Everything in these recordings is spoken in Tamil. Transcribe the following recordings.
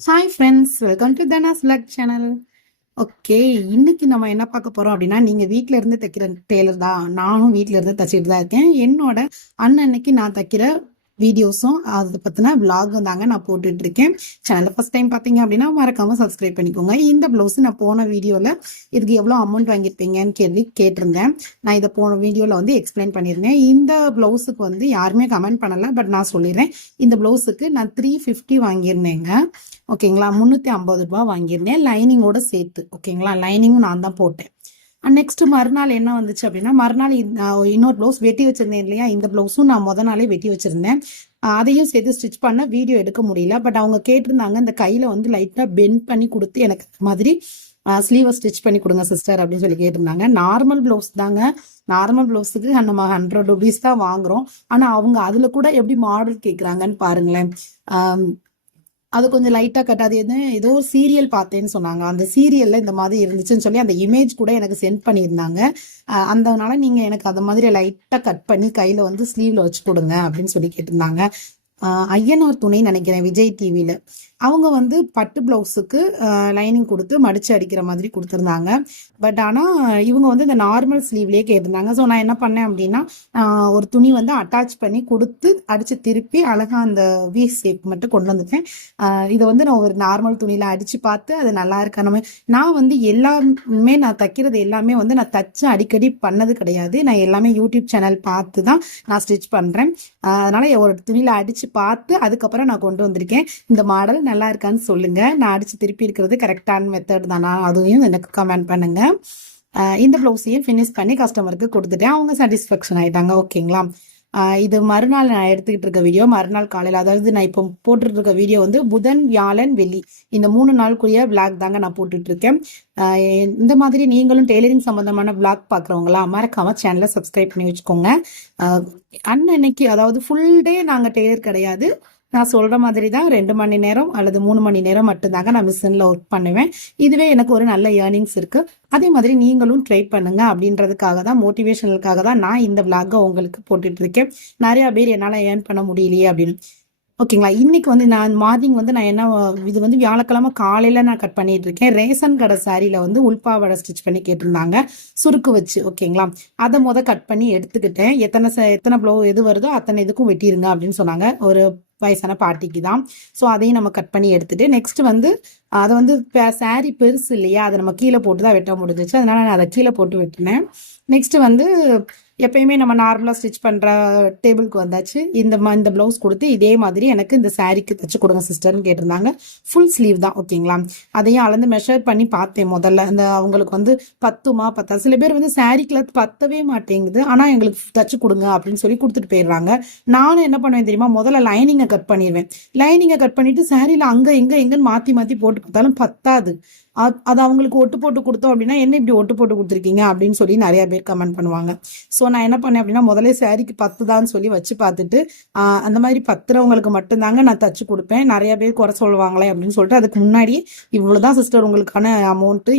Hi friends, welcome to Dhana's vlog channel. Okay, இன்னைக்கு நம்ம என்ன பார்க்க போறோம் அப்படின்னா, நீங்க வீட்ல இருந்து தைக்கிற டெய்லர் தான். நானும் வீட்ல இருந்து தச்சிட்டு தான் இருக்கேன். என்னோட அன்னன்னைக்கு நான் தைக்கிற வீடியோஸும் அதை பத்தின விளாகும் தாங்க நான் போட்டுட்டு இருக்கேன். சேனலை ஃபர்ஸ்ட் டைம் பார்த்தீங்க அப்படின்னா மறக்காம சப்ஸ்கிரைப் பண்ணிக்கோங்க. இந்த பிளவுஸ் நான் போன வீடியோல இதுக்கு எவ்வளோ அமௌண்ட் வாங்கியிருப்பீங்கன்னு கேட்டிருந்தேன். நான் இதை போன வீடியோல வந்து எக்ஸ்பிளைன் பண்ணியிருந்தேன். இந்த பிளவுஸுக்கு வந்து யாருமே கமெண்ட் பண்ணல, பட் நான் சொல்லிடுறேன். இந்த பிளவுஸுக்கு நான் 350 வாங்கியிருந்தேங்க. ஓகேங்களா, 350 ரூபாய் வாங்கியிருந்தேன் லைனிங்கோட சேர்த்து. ஓகேங்களா, லைனிங்கும் நான் தான் போட்டேன். நெக்ஸ்ட் மறுநாள் என்ன வந்துச்சு அப்படின்னா, மறுநாள் இன்னொரு பிளவுஸ் வெட்டி வச்சிருந்தேன் இல்லையா, இந்த பிளவுஸும் நான் நாளே வெட்டி வச்சிருந்தேன். அதையும் சேர்த்து ஸ்டிச் பண்ண வீடியோ எடுக்க முடியல. பட் அவங்க கேட்டிருந்தாங்க இந்த கையில வந்து லைட்டா பெண்ட் பண்ணி கொடுத்து எனக்கு மாதிரி ஸ்லீவை ஸ்டிச் பண்ணி கொடுங்க சிஸ்டர் அப்படின்னு சொல்லி கேட்டிருந்தாங்க. நார்மல் பிளவுஸ் தாங்க. நார்மல் பிளவுஸுக்கு நம்ம 100 ருபீஸ் தான் வாங்குறோம். ஆனா அவங்க அதுல கூட எப்படி மாடல் கேட்குறாங்கன்னு பாருங்களேன். அது கொஞ்சம் லைட்டா கட்டாது. ஏதோ ஒரு சீரியல் பார்த்தேன்னு சொன்னாங்க. அந்த சீரியல்ல இந்த மாதிரி இருந்துச்சுன்னு சொல்லி அந்த இமேஜ் கூட எனக்கு சென்ட் பண்ணியிருந்தாங்க. அதனால நீங்க எனக்கு அந்த மாதிரி லைட்டா கட் பண்ணி கையில வந்து ஸ்லீவ்ல வச்சு கொடுங்க அப்படின்னு சொல்லி கேட்டிருந்தாங்க. ஐயனார் துணை நினைக்கிறேன், விஜய் டிவியில. அவங்க வந்து பட்டு பிளவுஸுக்கு லைனிங் கொடுத்து மடிச்சு அடிக்கிற மாதிரி கொடுத்துருந்தாங்க. பட் ஆனால் இவங்க வந்து இந்த நார்மல் ஸ்லீவ்லேயே கேட்டிருந்தாங்க. ஸோ நான் என்ன பண்ணேன் அப்படின்னா, ஒரு துணி வந்து அட்டாச் பண்ணி கொடுத்து அடிச்சு திருப்பி அழகா அந்த வி ஷேப் மட்டும் கொண்டு வந்துட்டேன். இதை வந்து நான் ஒரு நார்மல் துணியில அடிச்சு பார்த்து அது நல்லா இருக்கணும். நான் வந்து எல்லாமே நான் தைக்கிறது எல்லாமே வந்து நான் தச்சு அடிக்கடி பண்ணது கிடையாது. நான் எல்லாமே யூடியூப் சேனல் பார்த்து தான் நான் ஸ்டிச் பண்றேன். அதனால ஒரு துணியில அடிச்சு பார்த்து அதுக்கப்புறம் நான் கொண்டு வந்திருக்கேன். இந்த மாடல் நல்லா இருக்கான்னு சொல்லுங்க. நான் அடிச்சு திருப்பி இருக்கிறது கரெக்டான மெத்தட் தானா, அதையும் எனக்கு கமெண்ட் பண்ணுங்க. இந்த பிளவுஸையும் ஃபினிஷ் பண்ணி கஸ்டமருக்கு கொடுத்துட்டேன். அவங்க சாட்டிஸ்ஃபேக்ஷன் ஆயிட்டாங்க. ஓகேங்களா, இது மறுநாள் நான் எடுத்துக்கிட்டு இருக்க வீடியோ. மறுநாள் காலையில், அதாவது நான் இப்போ போட்டுட்டு இருக்க வீடியோ வந்து புதன், வியாழன், வெள்ளி இந்த 3 நாளுக்குரிய விளாக் தாங்க நான் போட்டுட்டு இருக்கேன். இந்த மாதிரி நீங்களும் டெய்லரிங் சம்பந்தமான விளாக் பார்க்குறவங்களா மறக்காம சேனலை சப்ஸ்கிரைப் பண்ணி வச்சுக்கோங்க. அன்னன்னைக்கு, அதாவது ஃபுல் டே நாங்கள் டெய்லர் கிடையாது. நான் சொல்ற மாதிரி தான் 2 மணி நேரம் அல்லது 3 மணி நேரம் மட்டும்தாங்க நான் மிஷின்ல ஒர்க் பண்ணுவேன். இதுவே எனக்கு ஒரு நல்ல ஏர்னிங்ஸ் இருக்கு. அதே மாதிரி நீங்களும் ட்ரை பண்ணுங்க அப்படின்றதுக்காக தான், மோட்டிவேஷனலுக்காக தான் நான் இந்த விளாக உங்களுக்கு போட்டுட்டு இருக்கேன். நிறைய பேர் என்னால் ஏர்ன் பண்ண முடியலையே அப்படின்னு. ஓகேங்களா, இன்னைக்கு வந்து நான் மார்னிங் வந்து நான் என்ன, இது வந்து வியாழக்கிழமை காலையில நான் கட் பண்ணிட்டு இருக்கேன். ரேஷன் கடை சாரியில வந்து உள்பாவடை ஸ்டிச் பண்ணி கேட்டிருந்தாங்க சுருக்கு வச்சு. ஓகேங்களா, அதை கட் பண்ணி எடுத்துக்கிட்டேன். எத்தனை ப்ளவு எது வருதோ அத்தனை இதுக்கும் வெட்டிருங்க அப்படின்னு சொன்னாங்க. ஒரு வயசான பாட்டிக்கு தான். ஸோ அதையும் நம்ம கட் பண்ணி எடுத்துட்டு, நெக்ஸ்ட் வந்து அதை வந்து சாரி பெருசு இல்லையா, அதை நம்ம கீழே போட்டு தான் வெட்ட முடிஞ்சிச்சு. அதனால நான் அதை கீழே போட்டு வெட்டினேன். நெக்ஸ்ட் வந்து எப்பயுமே நம்ம நார்மலாக ஸ்டிச் பண்ணுற டேபிளுக்கு வந்தாச்சு. இந்த ப்ளவுஸ் கொடுத்து இதே மாதிரி எனக்கு இந்த சாரீக்கு தைச்சு கொடுங்க சிஸ்டர்னு கேட்டிருந்தாங்க. ஃபுல் ஸ்லீவ் தான். ஓகேங்களா, அதையும் அளந்து மெஷர் பண்ணி பார்த்தேன் முதல்ல. அந்த அவங்களுக்கு வந்து பத்துமா பத்தா, சில பேர் வந்து சாரீ கிளாத் பத்தவே மாட்டேங்குது, ஆனால் எங்களுக்கு தைச்சு கொடுங்க அப்படின்னு சொல்லி கொடுத்துட்டு போயிடுறாங்க. நானும் என்ன பண்ணுவேன் தெரியுமா, முதல்ல லைனிங்கை கட் பண்ணிடுவேன். லைனிங்கை கட் பண்ணிட்டு சாரியில் அங்கே எங்கன்னு மாற்றி மாற்றி போட்டு கொடுத்தாலும் பத்தாது. அது அவங்களுக்கு ஒட்டு போட்டு கொடுத்தோம் அப்படின்னா, என்ன இப்படி ஒட்டு போட்டு கொடுத்துருக்கீங்க அப்படின்னு சொல்லி நிறைய பேர் கமெண்ட் பண்ணுவாங்க. ஸோ நான் என்ன பண்ணேன் அப்படின்னா, முதல்ல சாரிக்கு 10 தான் சொல்லி வச்சு பார்த்துட்டு, அந்த மாதிரி பத்துறவங்களுக்கு மட்டும்தாங்க நான் தச்சு கொடுப்பேன். நிறைய பேர் குறை சொல்லுவாங்களே அப்படின்னு சொல்லிட்டு, அதுக்கு முன்னாடி இவ்வளோதான் சிஸ்டர் உங்களுக்கான அமௌண்ட்டு,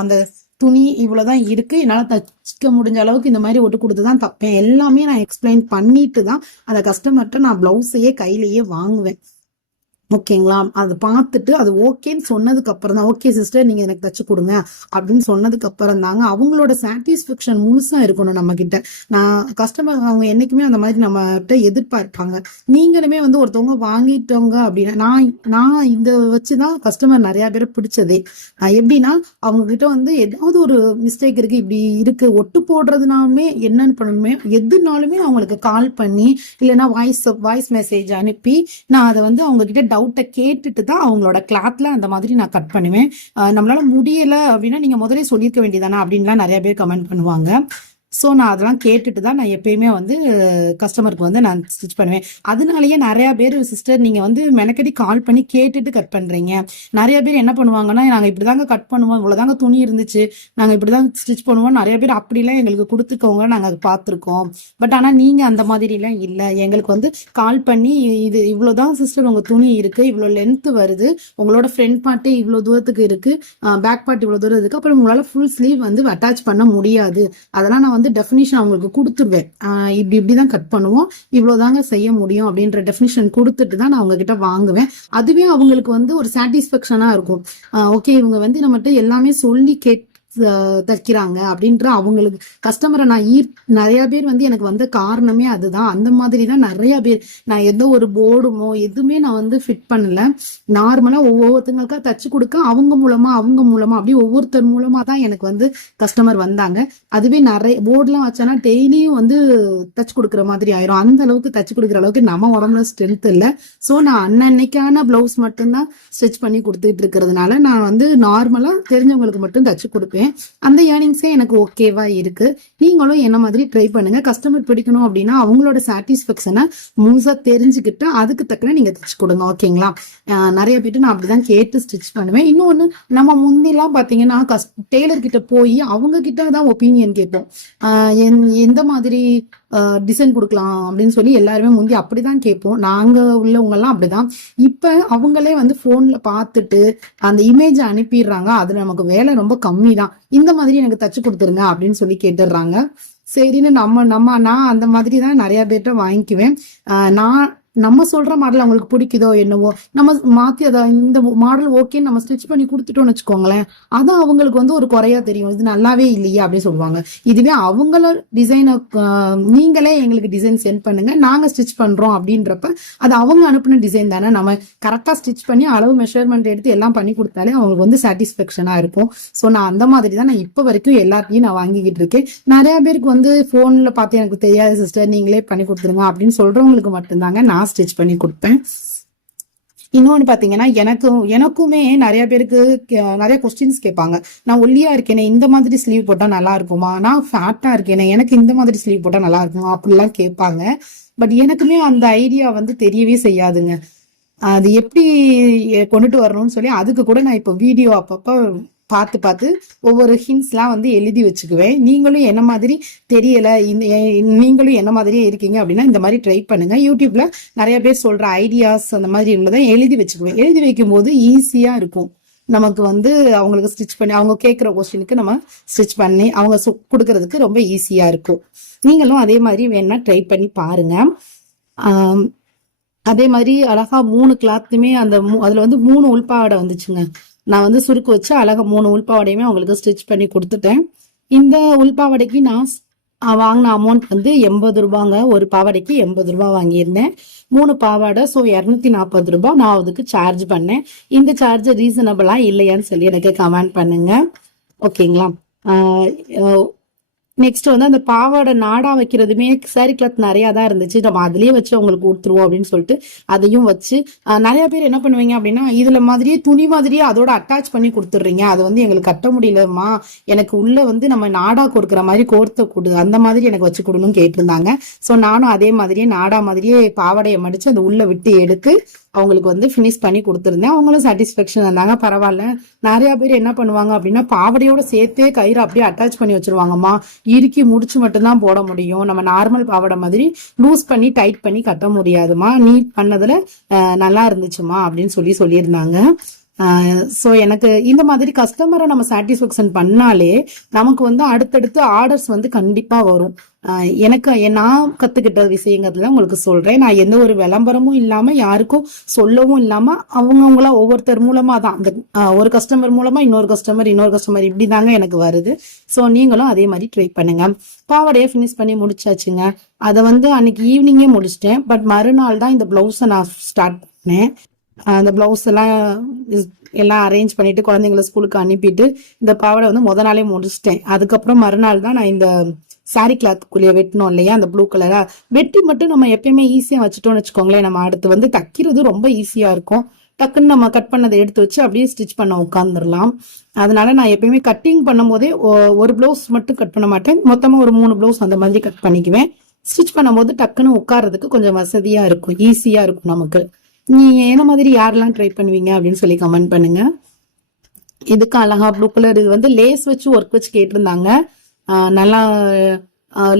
அந்த துணி இவ்வளோதான் இருக்கு, என்னால் தச்சுக்க முடிஞ்ச அளவுக்கு இந்த மாதிரி ஒட்டு கொடுத்து தான் தப்பேன், எல்லாமே நான் எக்ஸ்பிளைன் பண்ணிட்டு தான் அந்த கஸ்டமர்கிட்ட நான் பிளவுஸையே கையிலேயே வாங்குவேன். ஓகேங்களா, அதை பார்த்துட்டு அது ஓகேன்னு சொன்னதுக்கு அப்புறம் தான், ஓகே சிஸ்டர் நீங்க எனக்கு தச்சு கொடுங்க அப்படின்னு சொன்னதுக்கு அப்புறம் தாங்க அவங்களோட சாட்டிஸ்ஃபேக்ஷன் முழுசா இருக்கணும் நம்ம கிட்ட. நான் கஸ்டமர் அவங்க என்னைக்குமே அந்த மாதிரி நம்மகிட்ட எதிர்பார்ப்பாங்க. நீங்களுமே வந்து ஒருத்தவங்க வாங்கிட்டவங்க அப்படின்னா, நான் இந்த வச்சுதான் கஸ்டமர் நிறைய பேரை பிடிச்சதே. எப்படின்னா, அவங்க கிட்ட வந்து ஏதாவது ஒரு மிஸ்டேக் இருக்கு, இப்படி இருக்கு, ஒட்டு போடுறதுனாலுமே என்னன்னு பண்ணணுமே, எதுனாலுமே அவங்களுக்கு கால் பண்ணி இல்லைன்னா வாய்ஸ் மெசேஜ் அனுப்பி நான் அதை வந்து அவங்க கிட்ட டவுட்டை கேட்டுட்டு தான் அவங்களோட கிளாத்ல அந்த மாதிரி நான் கட் பண்ணுவேன். நம்மளால முடியல அப்படின்னா நீங்க முதலே சொல்லியிருக்க வேண்டியதானே அப்படின்லாம் நிறைய பேர் கமெண்ட் பண்ணுவாங்க. ஸோ நான் அதெல்லாம் கேட்டுட்டு தான் நான் எப்பயுமே வந்து கஸ்டமருக்கு வந்து நான் ஸ்டிச் பண்ணுவேன். அதனாலயே நிறைய பேர் சிஸ்டர் நீங்க வந்து மெனக்கடி கால் பண்ணி கேட்டுட்டு கட் பண்றீங்க. நிறைய பேர் என்ன பண்ணுவாங்கன்னா, நாங்க இப்படிதாங்க கட் பண்ணுவோம், இவ்வளவுதாங்க துணி இருந்துச்சு, நாங்க இப்படிதான் ஸ்டிச் பண்ணுவோம், நிறைய பேர் அப்படிலாம் எங்களுக்கு கொடுத்துக்கோங்க, நாங்க அதை பார்த்துருக்கோம். பட் ஆனா நீங்க அந்த மாதிரிலாம் இல்லை. எங்களுக்கு வந்து கால் பண்ணி இது இவ்வளவுதான் சிஸ்டர் உங்க துணி இருக்கு, இவ்வளவு லென்த் வருது, உங்களோட ஃப்ரண்ட் பார்ட்டு இவ்வளவு தூரத்துக்கு இருக்கு, பேக் பார்ட் இவ்வளவு தூரம் இருக்கு, அப்புறம் உங்களால ஃபுல் ஸ்லீவ் வந்து அட்டாச் பண்ண முடியாது, அதெல்லாம் நான் வந்து வந்து டெஃபினிஷன் அவங்களுக்கு கொடுத்துருவேன். இப்படி இப்படிதான் கட் பண்ணுவோம், இவ்வளவுதாங்க செய்ய முடியும் அப்படின்ற டெஃபினிஷன் கொடுத்துட்டு தான் நான் அவங்க கிட்ட வாங்குவேன். அதுவே அவங்களுக்கு வந்து ஒரு சாட்டிஸ்பேக்ஷனா இருக்கும். ஓகே, இவங்க வந்து நம்மகிட்ட எல்லாமே சொல்லி தைக்கிறாங்க அப்படின்ற அவங்களுக்கு கஸ்டமரை நான் நிறைய பேர் வந்து எனக்கு வந்த காரணமே அதுதான். அந்த மாதிரி தான் நிறைய பேர். நான் எந்த ஒரு போர்டுமோ எதுவுமே நான் வந்து ஃபிட் பண்ணல. நார்மலா ஒவ்வொருத்தங்களுக்கா தச்சு கொடுக்க அவங்க மூலமா அப்படி ஒவ்வொருத்தர் மூலமா தான் எனக்கு வந்து கஸ்டமர் வந்தாங்க. அதுவே நிறைய போர்டுலாம் வச்சானா டெய்லியும் வந்து தச்சு கொடுக்குற மாதிரி ஆயிரும். அந்த அளவுக்கு தச்சு கொடுக்குற அளவுக்கு நம்ம உடம்புல ஸ்ட்ரென்த் இல்லை. ஸோ நான் அன்னன்னைக்கான பிளவுஸ் மட்டும்தான் ஸ்டிச் பண்ணி கொடுத்துட்டு இருக்கிறதுனால நான் வந்து நார்மலா தெரிஞ்சவங்களுக்கு மட்டும் தச்சு கொடுப்பேன். அந்த ஏர்னிங்ஸே எனக்கு ஓகேவா இருக்கு. நீங்களும் என்ன மாதிரி ட்ரை பண்ணுங்க. கஸ்டமர் பிடிக்கணும் அப்படின்னா அவங்களோட சாட்டிஸ்பேக்ஷனை முழுசா தெரிஞ்சுக்கிட்டு அதுக்கு தக்கன நீங்க தச்சு கொடுங்க. ஓகேங்களா? நிறைய பேர் நான் அப்படிதான் கேட்டு ஸ்டிச் பண்ணுவேன். இன்னொன்னு, நம்ம முந்திலாம் பாத்தீங்கன்னா டெய்லர் கிட்ட போய் அவங்க கிட்ட தான் ஒப்பீனியன் கேட்போம். எந்த மாதிரி டிசைன் கொடுக்கலாம் அப்படின்னு சொல்லி எல்லாருமே முந்தி அப்படிதான் கேட்போம். நாங்க உள்ளவங்க எல்லாம் அப்படிதான். இப்ப அவங்களே வந்து போன்ல பார்த்துட்டு அந்த இமேஜ் அனுப்பிடுறாங்க. அது நமக்கு வேலை ரொம்ப கம்மி தான். இந்த மாதிரி எனக்கு தச்சு கொடுத்துருங்க அப்படின்னு சொல்லி கேட்டுடுறாங்க. சரின்னு நான் அந்த மாதிரி தான் நிறைய பேர்ட்ட வாங்கிக்குவேன். நம்ம சொல்ற மாடல் அவங்களுக்கு பிடிக்குதோ என்னவோ நம்ம மாத்தி அதை இந்த மாடல் ஓகேன்னு நம்ம ஸ்டிச் பண்ணி கொடுத்துட்டோம்னு வச்சுக்கோங்களேன், அதான் அவங்களுக்கு வந்து ஒரு குறையா தெரியும். இது நல்லாவே இல்லையே அப்படின்னு சொல்லுவாங்க. இதுவே அவங்கள டிசைனை நீங்களே எங்களுக்கு டிசைன் சென்ட் பண்ணுங்க, நாங்க ஸ்டிச் பண்றோம் அப்படின்றப்ப அது அவங்க அனுப்பின டிசைன் தானே. நம்ம கரெக்டா ஸ்டிச் பண்ணி அளவு மெஷர்மெண்ட் எடுத்து எல்லாம் பண்ணி கொடுத்தாலே அவங்களுக்கு வந்து சாட்டிஸ்பேக்ஷனா இருக்கும். ஸோ நான் அந்த மாதிரி தான் நான் இப்ப வரைக்கும் எல்லாத்தையும் நான் வாங்கிக்கிட்டு இருக்கேன். நிறைய பேருக்கு வந்து போன்ல பார்த்து எனக்கு தெரியாது சிஸ்டர் நீங்களே பண்ணி கொடுத்துருங்க அப்படின்னு சொல்றவங்களுக்கு மட்டும்தாங்க நான் ஸ்டிச் பண்ணி கொடுப்பேன். இன்னொன்னு பாத்தீங்கன்னா எனக்குமே நிறைய பேருக்கு நிறைய கொஸ்டின்ஸ் கேட்பாங்க. நான் ஒல்லியா இருக்கேனே, இந்த மாதிரி ஸ்லீவ் போட்டா நல்லா இருக்குமா? நான் ஃபேட்டா இருக்கேனே, எனக்கு இந்த மாதிரி ஸ்லீவ் போட்டா நல்லா இருக்குமா? அப்படிலாம் கேட்பாங்க. பட் எனக்குமே அந்த ஐடியா வந்து தெரியவே செய்யாதுங்க. அது எப்படி கொண்டுட்டு வரணும்னு சொல்லி அதுக்கு கூட நான் இப்போ வீடியோ அப்பப்ப பார்த்து ஒவ்வொரு ஹிண்ட்ஸ்லாம் வந்து எழுதி வச்சுக்குவேன். நீங்களும் என்ன மாதிரி தெரியல, நீங்களும் என்ன மாதிரியே இருக்கீங்க அப்படின்னா இந்த மாதிரி ட்ரை பண்ணுங்க. யூடியூப்ல நிறைய பேர் சொல்ற ஐடியாஸ் அந்த மாதிரி உள்ளதை எழுதி வச்சுக்குவேன். எழுதி வைக்கும் போது ஈஸியா இருக்கும் நமக்கு வந்து அவங்களுக்கு ஸ்டிச் பண்ணி அவங்க கேட்குற கொஸ்டினுக்கு நம்ம ஸ்டிச் பண்ணி அவங்க கொடுக்கறதுக்கு ரொம்ப ஈஸியா இருக்கும். நீங்களும் அதே மாதிரி வேணா ட்ரை பண்ணி பாருங்க. அதே மாதிரி அழகா 3 கிளாத்துமே அதுல வந்து 3 உள்பாவாடை வந்துச்சுங்க. நான் வந்து சுருக்கு வச்சு அழகா 3 உள்பாவாடையுமே அவங்களுக்கு ஸ்டிச் பண்ணி கொடுத்துட்டேன். இந்த உள்பாவாடைக்கு நான் வாங்கின அமௌண்ட் வந்து 80 ரூபாங்க. ஒரு பாவாடைக்கு 80 ரூபாய் வாங்கியிருந்தேன். 3 பாவாடை. ஸோ 240 ரூபாய் நான் அதுக்கு சார்ஜ் பண்ணேன். இந்த சார்ஜ் ரீசனபிளா இல்லையான்னு சொல்லி எனக்கு கமெண்ட் பண்ணுங்க. ஓகேங்களா? நெக்ஸ்ட் வந்து அந்த பாவாடை நாடா வைக்கிறதுமே சாரி கிளாத் நிறைய தான் இருந்துச்சு. நம்ம அதுலயே வச்சு அவங்களுக்கு கொடுத்துருவோம் அப்படின்னு சொல்லிட்டு அதையும் வச்சு நிறைய பேர் என்ன பண்ணுவீங்க அப்படின்னா இதுல மாதிரியே துணி மாதிரியே அதோட அட்டாச் பண்ணி கொடுத்துடுறீங்க. அது வந்து எங்களுக்கு கட்ட முடியலமா, எனக்கு உள்ள வந்து நம்ம நாடா கொடுக்குற மாதிரி கோர்த்த கொடு, அந்த மாதிரி எனக்கு வச்சு கொடுன்னு கேட்டிருந்தாங்க. ஸோ நானும் அதே மாதிரியே நாடா மாதிரியே பாவாடையை மடிச்சு அந்த உள்ள விட்டு எடுத்து அவங்களுக்கு வந்து ஃபினிஷ் பண்ணி கொடுத்துருந்தேன். அவங்களும் சாட்டிஸ்பேக்ஷன் இருந்தாங்க. பரவாயில்ல. நிறைய பேர் என்ன பண்ணுவாங்க அப்படின்னா பாவாடையோட சேர்த்தே கயிறு அப்படியே அட்டாச் பண்ணி வச்சிருவாங்கம்மா, இறுக்கி முடிச்சு மட்டும்தான் போட முடியும், நம்ம நார்மல் பாவாடை மாதிரி லூஸ் பண்ணி டைட் பண்ணி கட்ட முடியாதுமா, நீ பண்ணதுல நல்லா இருந்துச்சுமா அப்படின்னு சொல்லியிருந்தாங்க. ஸோ எனக்கு இந்த மாதிரி கஸ்டமரை நம்ம சாட்டிஸ்ஃபேக்ஷன் பண்ணாலே நமக்கு வந்து அடுத்தடுத்து ஆர்டர்ஸ் வந்து கண்டிப்பா வரும். எனக்கு நான் கத்துக்கிட்ட விஷயங்கிறதுல உங்களுக்கு சொல்றேன். நான் எந்த ஒரு விளம்பரமும் இல்லாம யாருக்கும் சொல்லவும் இல்லாம அவங்கவுங்களா ஒவ்வொருத்தர் மூலமா தான் அந்த ஒரு கஸ்டமர் மூலமா இன்னொரு கஸ்டமர் இப்படி தாங்க எனக்கு வருது. ஸோ நீங்களும் அதே மாதிரி ட்ரை பண்ணுங்க. பாவாடையை ஃபினிஷ் பண்ணி முடிச்சாச்சுங்க. அதை வந்து அன்னைக்கு ஈவினிங்கே முடிச்சிட்டேன். பட் மறுநாள் தான் இந்த பிளவுஸை நான் ஸ்டார்ட் பண்ணேன். அந்த பிளவுஸ் எல்லாம் அரேஞ்ச் பண்ணிட்டு குழந்தைங்களை ஸ்கூலுக்கு அனுப்பிட்டு இந்த பாவாடை வந்து முத நாளே முடிச்சிட்டேன். அதுக்கப்புறம் மறுநாள் தான் நான் இந்த சாரி கிளாத்துக்குள்ளேயே வெட்டணும் இல்லையா, அந்த ப்ளூ கலரா வெட்டி மட்டும் நம்ம எப்பயுமே ஈஸியா வச்சுட்டோம்னு வச்சுக்கோங்களேன், நம்ம அடுத்து வந்து தைக்கிறது ரொம்ப ஈஸியா இருக்கும். டக்குன்னு நம்ம கட் பண்ணதை எடுத்து வச்சு அப்படியே ஸ்டிச் பண்ண உட்காந்துடலாம். அதனால நான் எப்பயுமே கட்டிங் பண்ணும் போதே ஒரு பிளவுஸ் மட்டும் கட் பண்ண மாட்டேன், மொத்தமா ஒரு 3 பிளவுஸ் அந்த மாதிரி கட் பண்ணிக்குவேன். ஸ்டிச் பண்ணும் போது டக்குன்னு உட்கார்றதுக்கு கொஞ்சம் வசதியா இருக்கும், ஈஸியா இருக்கும் நமக்கு. நீங்க என்ன மாதிரி யாரெல்லாம் ட்ரை பண்ணுவீங்க அப்படின்னு சொல்லி கமெண்ட் பண்ணுங்க. இதுக்கு அழகா ப்ளூ கலர் இது வந்து லேஸ் வச்சு ஒர்க் வச்சு கேட்டிருந்தாங்க. நல்லா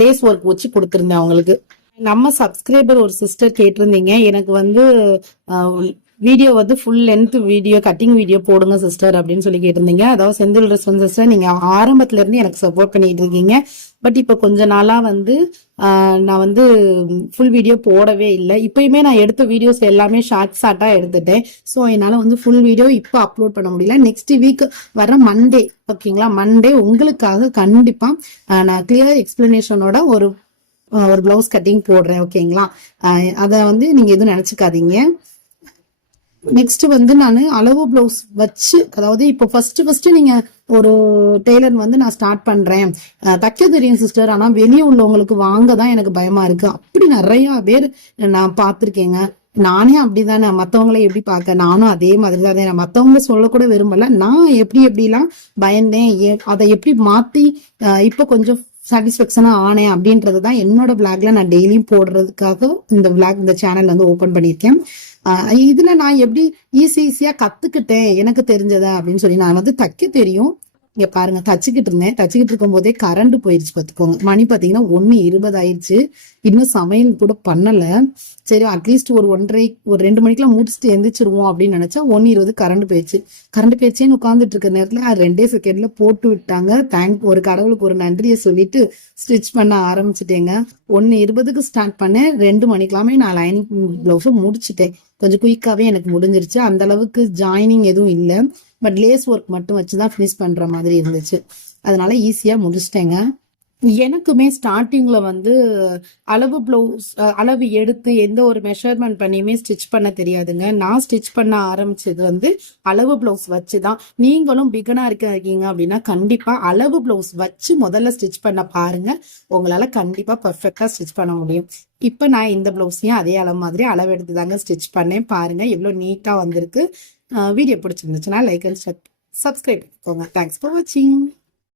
லேஸ் ஒர்க் வச்சு கொடுத்துருந்தேன் அவங்களுக்கு. நம்ம சப்ஸ்கிரைபர் ஒரு சிஸ்டர் கேட்டிருந்தீங்க, எனக்கு வந்து வீடியோ வந்து full length video cutting video போடுங்க சிஸ்டர் அப்படின்னு சொல்லி கேட்டிருந்தீங்க. அதாவது செந்தில் ரெஸ்பான்ஸ் சிஸ்டர், நீங்க ஆரம்பத்துல இருந்து எனக்கு சப்போர்ட் பண்ணிட்டு இருக்கீங்க. பட் இப்ப கொஞ்ச நாளா வந்து நான் வந்து ஃபுல் வீடியோ போடவே இல்லை. இப்பயுமே நான் எடுத்த வீடியோஸ் எல்லாமே ஷார்ட்டா எடுத்துட்டேன். ஸோ என்னால வந்து ஃபுல் வீடியோ இப்போ அப்லோட் பண்ண முடியல. நெக்ஸ்ட் வீக் வர மண்டே, ஓகேங்களா, மண்டே உங்களுக்காக கண்டிப்பா நான் கிளியர் எக்ஸ்பிளனேஷனோட ஒரு பிளவுஸ் கட்டிங் போடுறேன், ஓகேங்களா. அதை வந்து நீங்க எதுவும் நினைச்சுக்காதீங்க. நெக்ஸ்ட் வந்து நான் அளவு பிளவுஸ் வச்சு, அதாவது இப்போ ஃபர்ஸ்ட் நீங்க ஒரு டெய்லர் வந்து நான் ஸ்டார்ட் பண்றேன், தைக்க தெரியும் சிஸ்டர், ஆனா வெளியே உள்ளவங்களுக்கு வாங்க தான் எனக்கு பயமா இருக்கு, அப்படி நிறைய பேர் நான் பார்த்திருக்கேங்க. நானே அப்படிதானே, மத்தவங்களை எப்படி பார்க்க நானும் அதே மாதிரி தான். நான் மத்தவங்க சொல்லக்கூட விரும்பல, நான் எப்படிலாம் பயந்தேன், அதை எப்படி மாத்தி இப்ப கொஞ்சம் சாட்டிஸ்பேக்ஷனா ஆனேன் அப்படின்றதுதான் என்னோட பிளாக்ல நான் டெய்லியும் போடுறதுக்காக இந்த பிளாக், இந்த சேனல் வந்து ஓபன் பண்ணியிருக்கேன். இதுல நான் எப்படி ஈஸியா கத்துக்கிட்டேன் எனக்கு தெரிஞ்சத அப்படின்னு சொல்லி. நான் வந்து தைக்க தெரியும், இங்க பாருங்க தச்சுக்கிட்டு இருந்தேன். தச்சுக்கிட்டு இருக்கும் போதே கரண்ட் போயிருச்சு பாத்துக்கோங்க. மணி பாத்தீங்கன்னா 1:20 ஆயிடுச்சு. இன்னும் சமையல் கூட பண்ணல. சரி அட்லீஸ்ட் ஒரு 2 மணிக்கெல்லாம் முடிச்சுட்டு எந்திரிச்சிருவோம் அப்படின்னு நினைச்சா 1:20 கரண்ட் போயிடுச்சு. கரண்ட் போயிடுச்சேன்னு உட்காந்துட்டு இருக்க நேரத்துல 2 செகண்ட்ல போட்டு விட்டாங்க. ஒரு கடவுளுக்கு ஒரு நன்றியை சொல்லிட்டு ஸ்டிச் பண்ண ஆரம்பிச்சுட்டேங்க. 1:20க்கு ஸ்டார்ட் பண்ணேன். 2 மணிக்கெல்லாமே நான் லைனிங் பிளவுஸும் முடிச்சுட்டேன். கொஞ்சம் குயிக்காவே எனக்கு முடிஞ்சிருச்சு. அந்த அளவுக்கு ஜாயினிங் எதுவும் இல்லை, பட் லேஸ் ஒர்க் மட்டும் வச்சுதான் ஃபினிஷ் பண்ற மாதிரி இருந்துச்சு. அதனால ஈஸியா முடிச்சிட்டேங்க. எனக்குமே ஸ்டார்டிங்ல வந்து அளவு பிளவுஸ் அளவு எடுத்து எந்த ஒரு மெஷர்மெண்ட் பண்ணியுமே ஸ்டிச் பண்ண தெரியாதுங்க. நான் ஸ்டிச் பண்ண ஆரம்பிச்சது வந்து அளவு பிளவுஸ் வச்சுதான். நீங்களும் பிகனா இருக்கீங்க அப்படின்னா கண்டிப்பா அளவு பிளவுஸ் வச்சு முதல்ல ஸ்டிச் பண்ண பாருங்க. உங்களால கண்டிப்பா பர்ஃபெக்டா ஸ்டிச் பண்ண முடியும். இப்ப நான் இந்த பிளவுஸையும் அதே அளவு மாதிரி அளவு எடுத்து தாங்க ஸ்டிச் பண்ணேன். பாருங்க எவ்வளவு நீட்டா வந்திருக்கு. வீடியோ பிடிச்சிருந்துச்சுன்னா லைக் அண்ட் சப்ஸ்கிரைப் பண்ணிக்கோங்க. தேங்க்ஸ் ஃபார் வாட்சிங்.